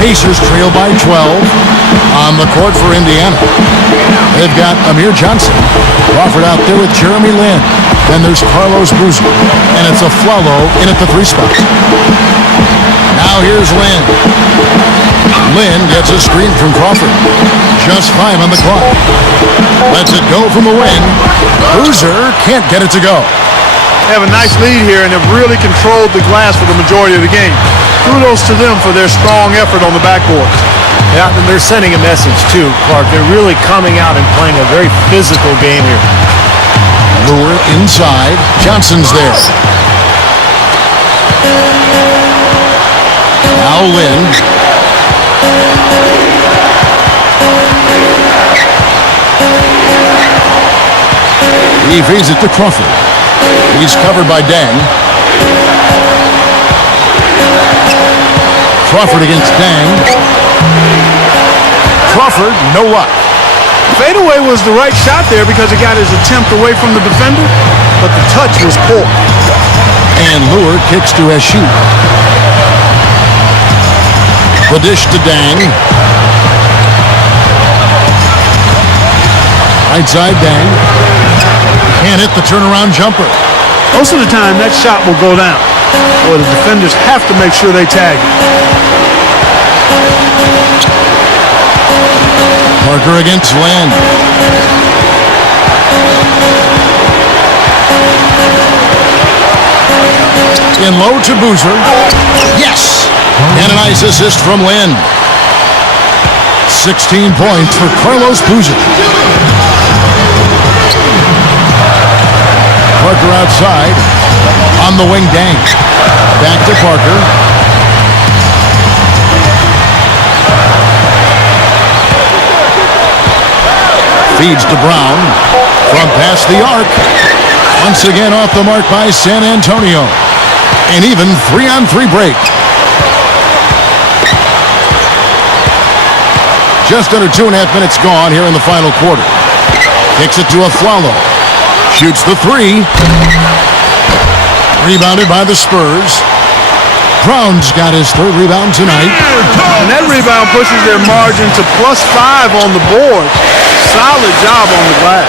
Pacers trail by 12 on the court for Indiana. They've got Amir Johnson. Crawford out there with Jeremy Lin. Then there's Carlos Boozer. And it's a Flalo in at the 3 spot. Now here's Lin. Lin gets a screen from Crawford. Just 5 on the clock. Lets it go from the wing. Boozer can't get it to go. They have a nice lead here and have really controlled the glass for the majority of the game. Kudos to them for their strong effort on the backboards. Yeah, and they're sending a message too, Clark. They're really coming out and playing a very physical game here. Lure inside. Johnson's there. Now Lin. He feeds it to Crawford. He's covered by Dang. Crawford against Dang. Crawford, no luck. Fadeaway was the right shot there because it got his attempt away from the defender, but the touch was poor. And Lure kicks to Eshu. The dish to Dang. Right side Dang. Can't hit the turnaround jumper. Most of the time, that shot will go down. Boy, the defenders have to make sure they tag it. Parker against Lin. In low to Boozer. Yes! And a nice assist from Lin. 16 points for Carlos Boozer. Parker outside. On the wing, Dang. Back to Parker. Feeds to Brown. From past the arc. Once again off the mark by San Antonio. An even 3-on-3 break. Just under 2.5 minutes gone here in the final quarter. Kicks it to Flalo. Shoots the 3. Rebounded by the Spurs. Brown's got his 3rd rebound tonight. And that rebound pushes their margin to +5 on the board. Solid job on the glass.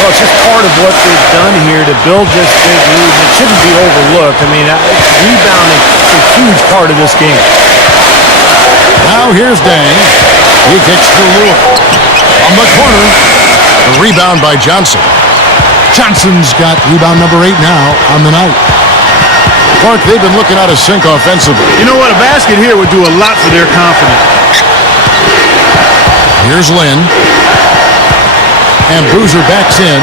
Well, it's just part of what they've done here to build this big lead. It shouldn't be overlooked. I mean, rebounding is a huge part of this game. Now here's Dang. He kicks to Lure. On the corner. The rebound by Johnson. Johnson's got rebound number 8 now on the night. Clark, they've been looking out of sync offensively. You know what? A basket here would do a lot for their confidence. Here's Lin. And Boozer backs in.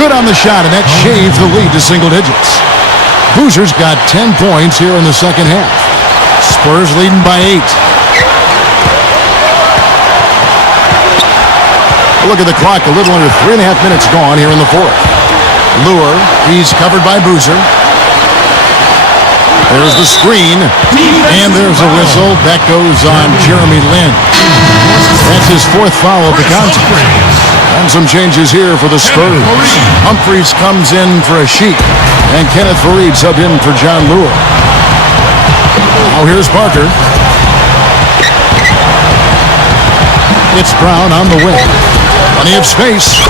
Good on the shot, and that shaves the lead to single digits. Boozer's got 10 points here in the second half. Spurs leading by 8. Look at the clock, a little under 3.5 minutes gone here in the 4th. Lure, he's covered by Boozer. There's the screen, and there's a whistle. That goes on Jeremy Lin. That's his 4th foul of the contest. And some changes here for the Spurs. Humphries comes in for a sheet, and Kenneth Faried subbed in for John Lure. Now here's Parker. It's Brown on the wing. Plenty of space.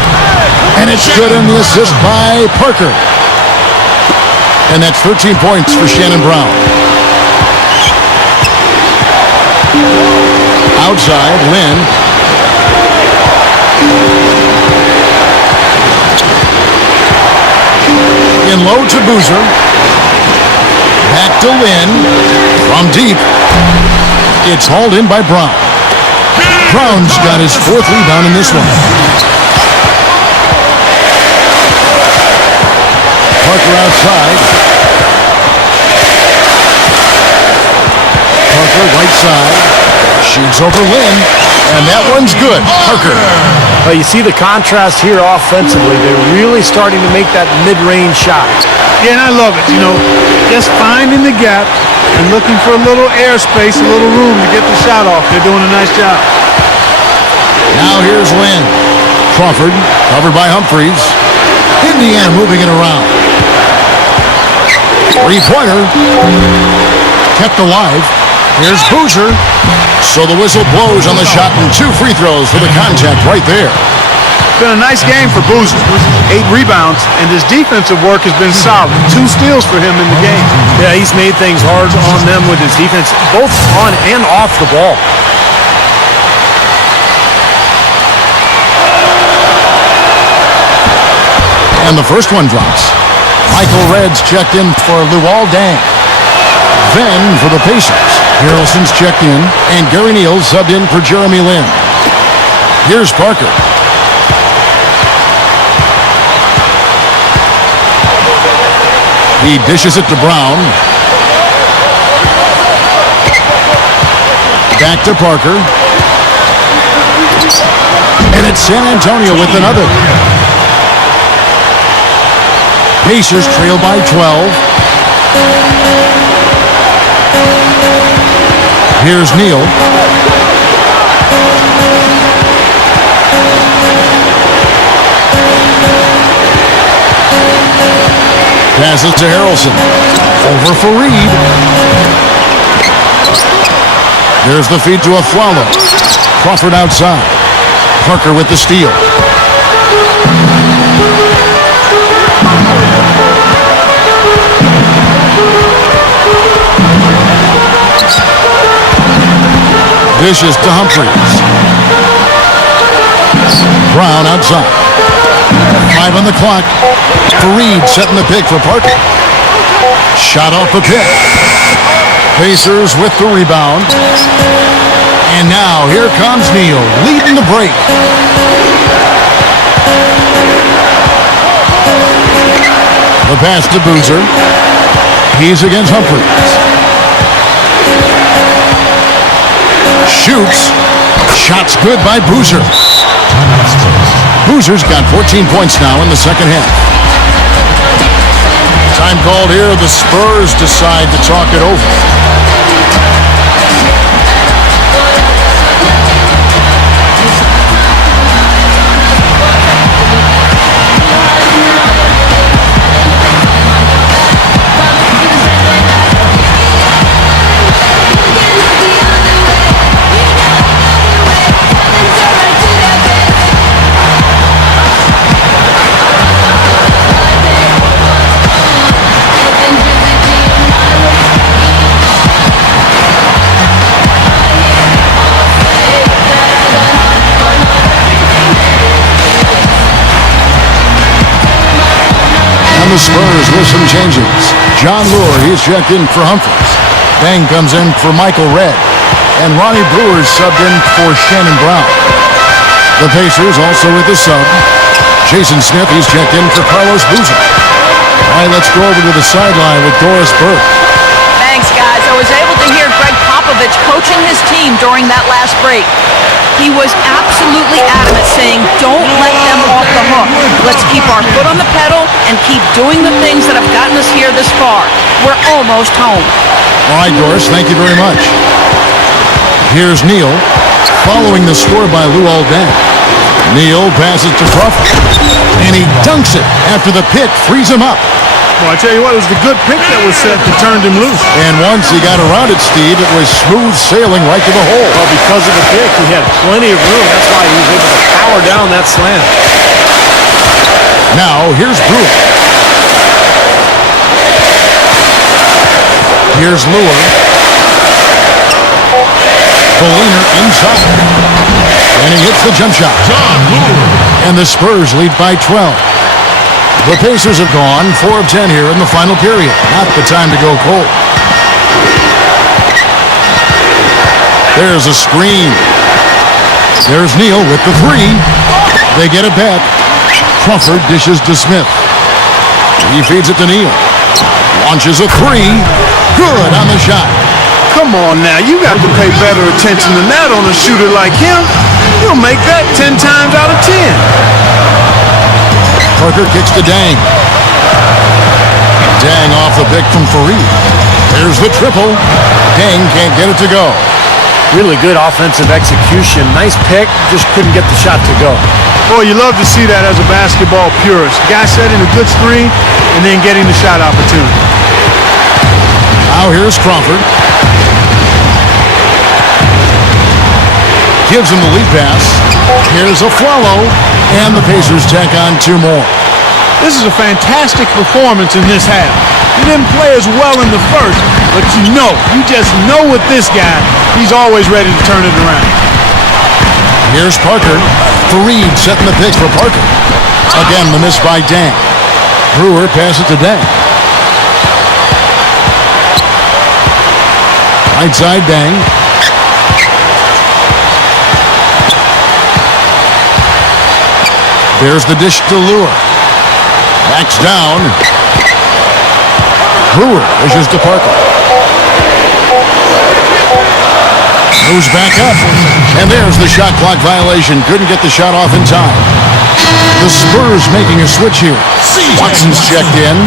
And it's good in the assist by Parker. And that's 13 points for Shannon Brown. Outside, Lin. In low to Boozer. Back to Lin. From deep. It's hauled in by Brown. Brown's got his 4th rebound in this one. Parker outside. Parker right side. Shoots over Lin. And that one's good. Parker. Well, you see the contrast here offensively. They're really starting to make that mid-range shot. Yeah, and I love it. You know, just finding the gap and looking for a little airspace, a little room to get the shot off. They're doing a nice job. Now here's Lin. Crawford, covered by Humphries. Indiana moving it around. Three-pointer. Kept alive. Here's Boozer. So the whistle blows on the shot and 2 free throws for the contact right there. Been a nice game for Boozer. 8 rebounds, and his defensive work has been solid. 2 steals for him in the game. Yeah, he's made things hard on them with his defense, both on and off the ball. And the first one drops. Michael Redd's checked in for Luol Deng. Then for the Pacers, Harrelson's checked in, and Gary Neal subbed in for Jeremy Lin. Here's Parker. He dishes it to Brown. Back to Parker. And it's San Antonio with another. Pacers trail by 12. Here's Neal. Passes to Harrelson. Over for Reed. There's the feed to Aflalo. Crawford outside. Parker with the steal. Dishes to Humphries. Brown outside. 5 on the clock. Fareed setting the pick for Parker. Shot off the pick. Pacers with the rebound. And now here comes Neal leading the break. The pass to Boozer. He's against Humphries. Shoots. Shot's good by Boozer. Boozer's got 14 points now in the second half. Time called here. The Spurs decide to talk it over. The Spurs with some changes. John Lure, he's checked in for Humphries. Deng comes in for Michael Redd. And Ronnie Brewer's subbed in for Shannon Brown. The Pacers also with the sub. Jason Smith, he's checked in for Carlos Boozer. All right, let's go over to the sideline with Doris Burke. Thanks, guys. I was able to hear Greg Popovich coaching his team during that last break. He was absolutely adamant, saying, don't let them off the hook. Let's keep our foot on the pedal and keep doing the things that have gotten us here this far. We're almost home. All right, Doris, thank you very much. Here's Neal, following the score by Luol Deng. Neal passes to Crawford, and he dunks it after the pick frees him up. Well, I tell you what, it was the good pick that was set that turned him loose. And once he got around it, Steve, it was smooth sailing right to the hole. Well, because of the pick, he had plenty of room. That's why he was able to power down that slant. Now, here's Brewer. Here's Lure. Berliner inside. And he hits the jump shot. And the Spurs lead by 12. The Pacers have gone 4 of 10 here in the final period. Not the time to go cold. There's a screen. There's Neal with the 3. They get it back. Crawford dishes to Smith. He feeds it to Neal. Launches a 3. Good on the shot. Come on now, you got to pay better attention than that on a shooter like him. You'll make that 10 times out of 10. Parker kicks to Deng. Deng off the pick from Fareed. There's the triple. Deng can't get it to go. Really good offensive execution. Nice pick, just couldn't get the shot to go. Boy, you love to see that as a basketball purist. Guy setting a good screen and then getting the shot opportunity. Now here's Crawford. Gives him the lead pass. Here's a Flalo, and the Pacers tack on 2 more. This is a fantastic performance in this half. He didn't play as well in the first, but you just know with this guy, he's always ready to turn it around. Here's Parker. Fareed setting the pick for Parker. Again, the miss by Dang. Brewer passes to Dang. Right side, Dang. There's the dish to Lure. Backs down. Brewer dishes to Parker. Moves back up. And there's the shot clock violation. Couldn't get the shot off in time. The Spurs making a switch here. Watson's checked in.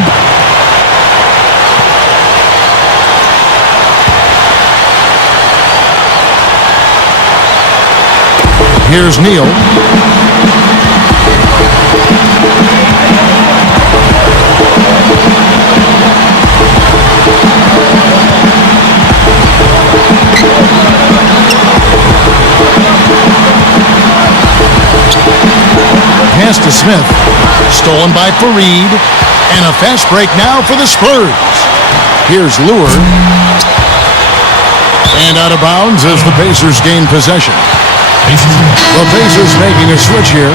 Here's Neal. Pass to Smith. Stolen by Fareed. And a fast break now for the Spurs. Here's Lure. And out of bounds as the Pacers gain possession. The Pacers making a switch here.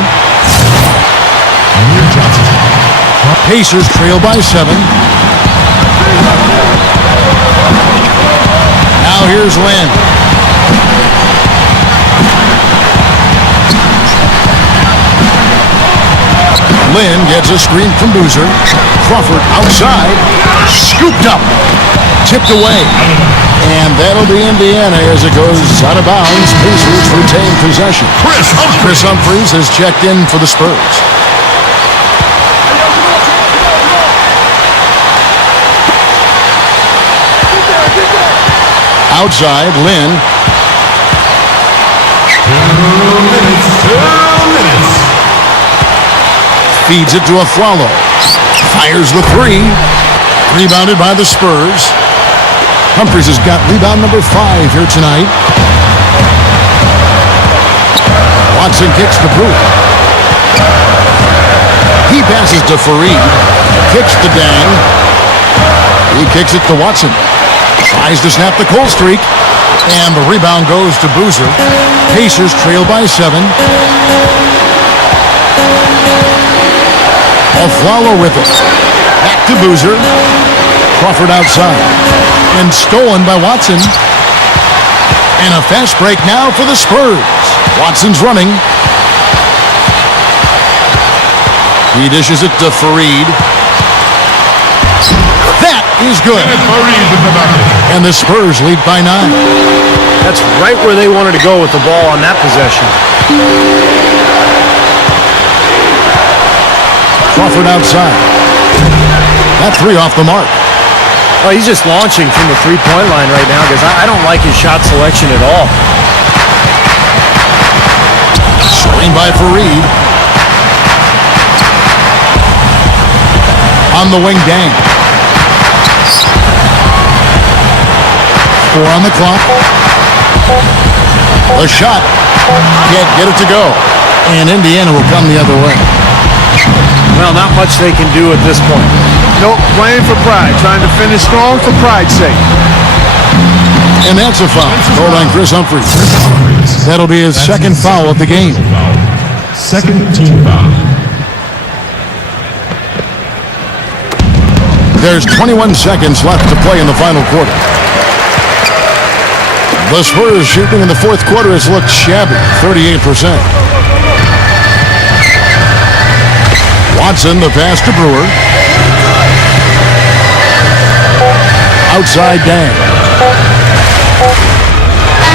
Pacers trail by 7. Now here's Lynn. Lynn gets a screen from Boozer. Crawford outside. Scooped up. Tipped away. And that'll be Indiana as it goes out of bounds. Pacers retain possession. Chris Humphries has checked in for the Spurs. Outside, Lynn. 2 minutes. Feeds it to a Flalo. Fires the 3. Rebounded by the Spurs. Humphries has got rebound number 5 here tonight. Watson kicks to Brewer. He passes to Fareed. Kicks to Dang. He kicks it to Watson. Tries to snap the cold streak. And the rebound goes to Boozer. Pacers trail by 7. Flalo with it. Back to Boozer. Crawford outside. And stolen by Watson. And a fast break now for the Spurs. Watson's running. He dishes it to Fareed. That is good. And the Spurs lead by 9. That's right where they wanted to go with the ball on that possession. Crawford outside. That 3 off the mark. Oh, he's just launching from the three-point line right now because I don't like his shot selection at all. Screen by Fareed. On the wing, Dang. 4 on the clock. The shot. Can't get it to go. And Indiana will come the other way. Well, not much they can do at this point. Nope, playing for pride. Trying to finish strong for pride's sake. And that's a foul. Called on Chris Humphries. That'll be his second foul of the game. Second team foul. There's 21 seconds left to play in the final quarter. The Spurs shooting in the fourth quarter has looked shabby, 38%. Watson, the pass to Brewer. Outside Dang.